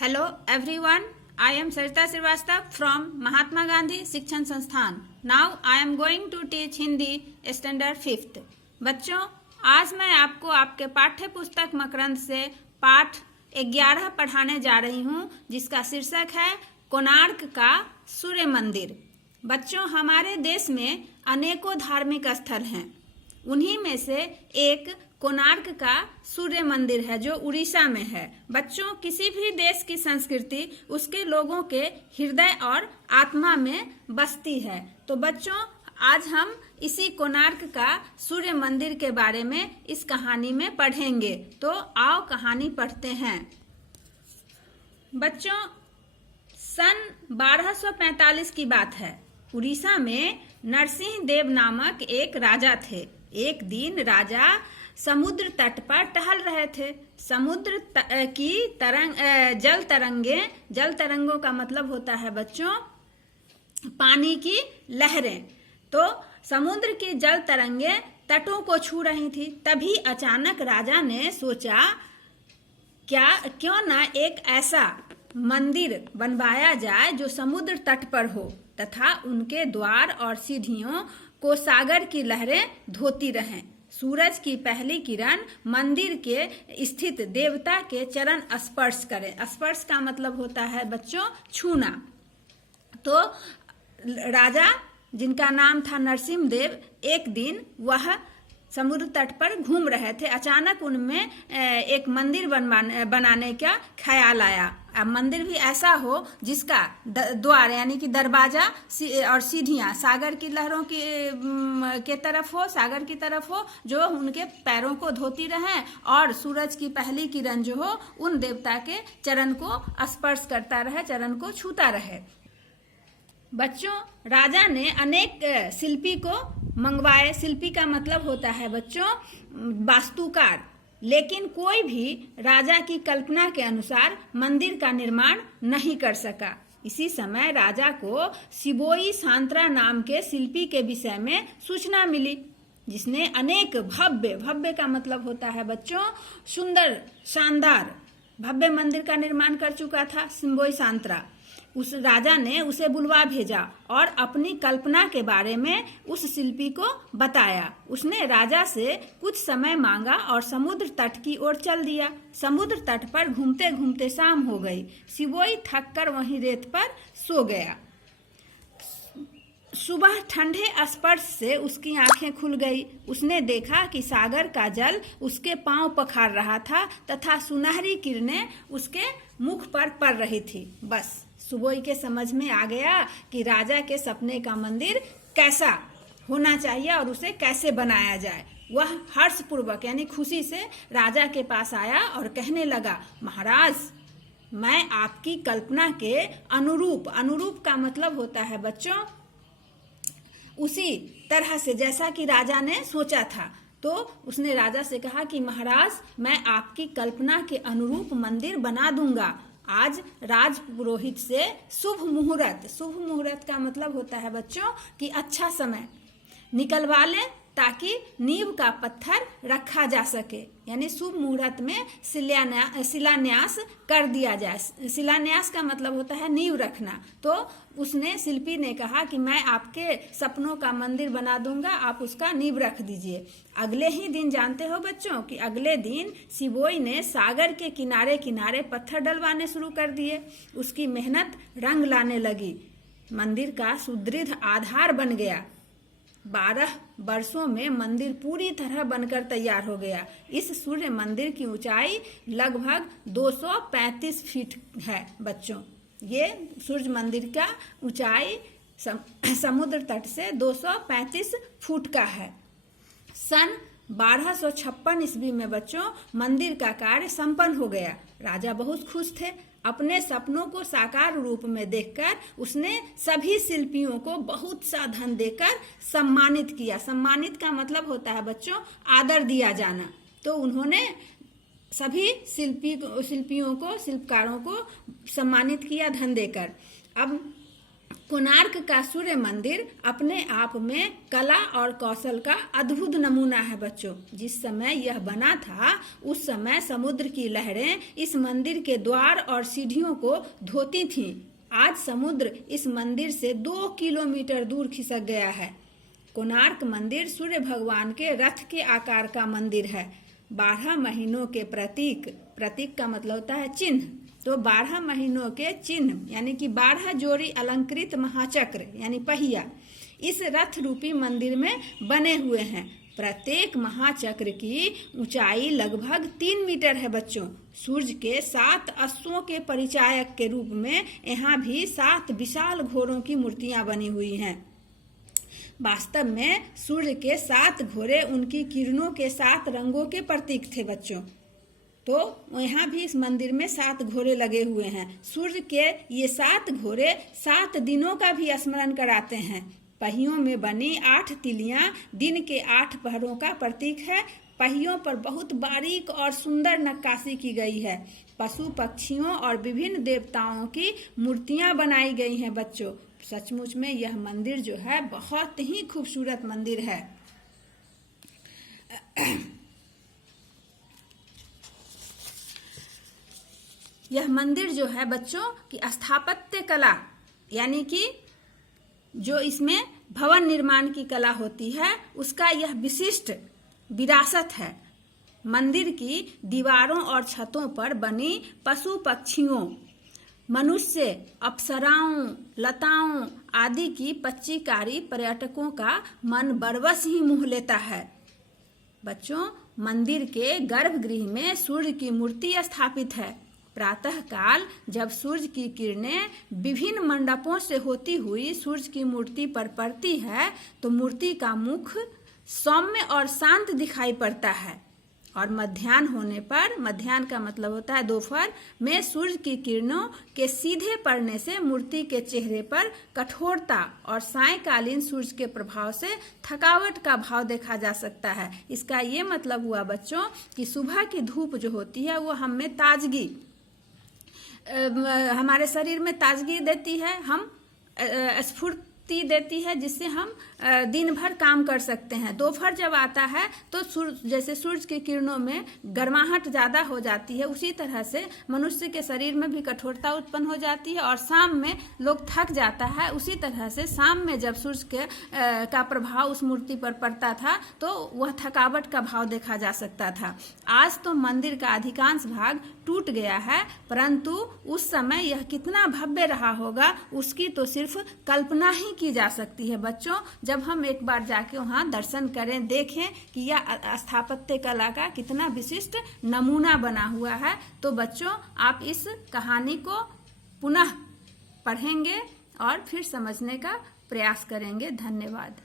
Hello everyone, I am Sarita Srivastava from Mahatma Gandhi Shikshan Sansthan. Now I am going to teach Hindi standard 5th. बच्चों, आज मैं आपको आपके पाठ्य पुस्तक मकरंद से पाठ 11 पढ़ाने जा रही हूँ, जिसका शीर्षक है कोणार्क का सूर्य मंदिर। बच्चों, हमारे देश में अनेकों धार्मिक स्थल हैं। उन्हीं में से एक कोणार्क का सूर्य मंदिर है जो उड़ीसा में है। बच्चों, किसी भी देश की संस्कृति उसके लोगों के हृदय और आत्मा में बसती है। तो बच्चों, आज हम इसी कोणार्क का सूर्य मंदिर के बारे में इस कहानी में पढ़ेंगे। तो आओ कहानी पढ़ते हैं। बच्चों, सन 1245 की बात है। उड़ीसा में नरसिंह देव नामक एक राजा थे। एक दिन राजा समुद्र तट पर टहल रहे थे। समुद्र की जल तरंगों का मतलब होता है बच्चों पानी की लहरें। तो समुद्र की जल तरंगे तटों को छू रही थी। तभी अचानक राजा ने सोचा क्यों ना एक ऐसा मंदिर बनवाया जाए जो समुद्र तट पर हो तथा उनके द्वार और सीढ़ियों को सागर की लहरें धोती रहें। सूरज की पहली किरण मंदिर के स्थित देवता के चरण स्पर्श करें। स्पर्श का मतलब होता है बच्चों छूना। तो राजा, जिनका नाम था नरसिंह देव, एक दिन वह समुद्र तट पर घूम रहे थे। अचानक उनमें एक मंदिर बनाने का ख्याल आया। अब मंदिर भी ऐसा हो जिसका द्वार यानी कि दरवाजा और सीढ़ियां सागर की लहरों के तरफ हो, सागर की तरफ हो, जो उनके पैरों को धोती रहे और सूरज की पहली किरण जो हो उन देवता के चरण को स्पर्श करता रहे, चरण को छूता रहे। बच्चों, राजा ने अनेक शिल्पी को मंगवाए। शिल्पी का मतलब होता है बच्चों वास्तुकार। लेकिन कोई भी राजा की कल्पना के अनुसार मंदिर का निर्माण नहीं कर सका। इसी समय राजा को सिबोई सांत्रा नाम के शिल्पी के विषय में सूचना मिली, जिसने अनेक भव्य का मतलब होता है बच्चों सुंदर, शानदार, भव्य मंदिर का निर्माण कर चुका था सिबोई सांत्रा। उस राजा ने उसे बुलवा भेजा और अपनी कल्पना के बारे में उस शिल्पी को बताया। उसने राजा से कुछ समय मांगा और समुद्र तट की ओर चल दिया। समुद्र तट पर घूमते घूमते शाम हो गई। सिबोई थककर वहीं रेत पर सो गया। सुबह ठंडे स्पर्श से उसकी आंखें खुल गई। उसने देखा कि सागर का जल उसके पांव पखार रहा था तथा सुनहरी किरणें उसके मुख पर पड़ रही थी। बस सुबोई के समझ में आ गया कि राजा के सपने का मंदिर कैसा होना चाहिए और उसे कैसे बनाया जाए। वह हर्षपूर्वक यानी खुशी से राजा के पास आया और कहने लगा, महाराज, मैं आपकी कल्पना के अनुरूप का मतलब होता है बच्चों उसी तरह से जैसा कि राजा ने सोचा था। तो उसने राजा से कहा कि महाराज, मैं आपकी कल्पना के अनुरूप मंदिर बना दूंगा। आज राज पुरोहित से शुभ मुहूर्त का मतलब होता है बच्चों कि अच्छा समय निकलवा लें ताकि नींव का पत्थर रखा जा सके। यानी शुभ मुहूर्त में शिलान्यास कर दिया जाए। शिलान्यास का मतलब होता है नींव रखना। तो उसने शिल्पी ने कहा कि मैं आपके सपनों का मंदिर बना दूंगा, आप उसका नींव रख दीजिए। अगले ही दिन जानते हो बच्चों कि अगले दिन सिबोई ने सागर के किनारे किनारे पत्थर डलवाने शुरू कर दिए। उसकी मेहनत रंग लाने लगी। मंदिर का सुदृढ़ आधार बन गया। 12 वर्षों में मंदिर पूरी तरह बनकर तैयार हो गया। इस सूर्य मंदिर की ऊंचाई लगभग 235 फीट है बच्चों। ये सूर्य मंदिर का ऊंचाई समुद्र तट से 235 फुट का है। सन 1256 ईस्वी में बच्चों मंदिर का कार्य संपन्न हो गया। राजा बहुत खुश थे। अपने सपनों को साकार रूप में देखकर उसने सभी शिल्पियों को बहुत सा धन देकर सम्मानित किया। सम्मानित का मतलब होता है बच्चों आदर दिया जाना। तो उन्होंने सभी शिल्पियों को, शिल्पकारों को सम्मानित किया धन देकर। अब कोणार्क का सूर्य मंदिर अपने आप में कला और कौशल का अद्भुत नमूना है बच्चों। जिस समय यह बना था उस समय समुद्र की लहरें इस मंदिर के द्वार और सीढ़ियों को धोती थीं। आज समुद्र इस मंदिर से 2 किलोमीटर दूर खिसक गया है। कोणार्क मंदिर सूर्य भगवान के रथ के आकार का मंदिर है। 12 महीनों के प्रतीक का मतलब होता है चिन्ह, तो 12 महीनों के चिन्ह यानी कि 12 जोड़ी अलंकृत महाचक्र यानी पहिया इस रथ रूपी मंदिर में बने हुए हैं। प्रत्येक महाचक्र की ऊंचाई लगभग 3 मीटर है बच्चों। सूर्य के 7 अश्वों के परिचायक के रूप में यहाँ भी 7 विशाल घोड़ों की मूर्तियां बनी हुई हैं। वास्तव में सूर्य के 7 घोड़े उनकी किरणों के 7 रंगों के प्रतीक थे बच्चों। तो यहाँ भी इस मंदिर में 7 घोड़े लगे हुए हैं। सूर्य के ये 7 घोड़े 7 दिनों का भी स्मरण कराते हैं। पहियों में बनी 8 तिलियां दिन के 8 पहरों का प्रतीक है। पहियों पर बहुत बारीक और सुंदर नक्काशी की गई है। पशु पक्षियों और विभिन्न देवताओं की मूर्तियां बनाई गई हैं बच्चों। सचमुच में यह मंदिर जो है बहुत ही खूबसूरत मंदिर है। यह मंदिर जो है बच्चों की स्थापत्य कला यानी कि जो इसमें भवन निर्माण की कला होती है उसका यह विशिष्ट विरासत है। मंदिर की दीवारों और छतों पर बनी पशु पक्षियों, मनुष्य, अप्सराओं, लताओं आदि की पच्चीकारी पर्यटकों का मन बरबस ही मोह लेता है। बच्चों, मंदिर के गर्भगृह में सूर्य की मूर्ति स्थापित है। प्रातः काल जब सूर्य की किरणें विभिन्न मंडपों से होती हुई सूर्य की मूर्ति पर पड़ती है तो मूर्ति का मुख सौम्य और शांत दिखाई पड़ता है। और मध्याह्न होने पर, मध्याह्न का मतलब होता है दोपहर में, सूर्य की किरणों के सीधे पड़ने से मूर्ति के चेहरे पर कठोरता और सायंकालीन सूर्य के प्रभाव से थकावट का भाव देखा जा सकता है। इसका ये मतलब हुआ बच्चों कि सुबह की धूप जो होती है वो हमें ताजगी, हमारे शरीर में ताजगी देती है, हम स्फूर्ति देती है, जिससे हम दिन भर काम कर सकते हैं। दोपहर जब आता है तो जैसे सूर्य की किरणों में गर्माहट ज़्यादा हो जाती है, उसी तरह से मनुष्य के शरीर में भी कठोरता उत्पन्न हो जाती है और शाम में लोग थक जाता है। उसी तरह से शाम में जब सूर्य का प्रभाव उस मूर्ति पर पड़ता था तो वह थकावट का भाव देखा जा सकता था। आज तो मंदिर का अधिकांश भाग टूट गया है, परंतु उस समय यह कितना भव्य रहा होगा उसकी तो सिर्फ कल्पना ही की जा सकती है बच्चों। जब हम एक बार जाके वहाँ दर्शन करें, देखें कि यह स्थापत्य कला का कितना विशिष्ट नमूना बना हुआ है, तो बच्चों आप इस कहानी को पुनः पढ़ेंगे और फिर समझने का प्रयास करेंगे। धन्यवाद।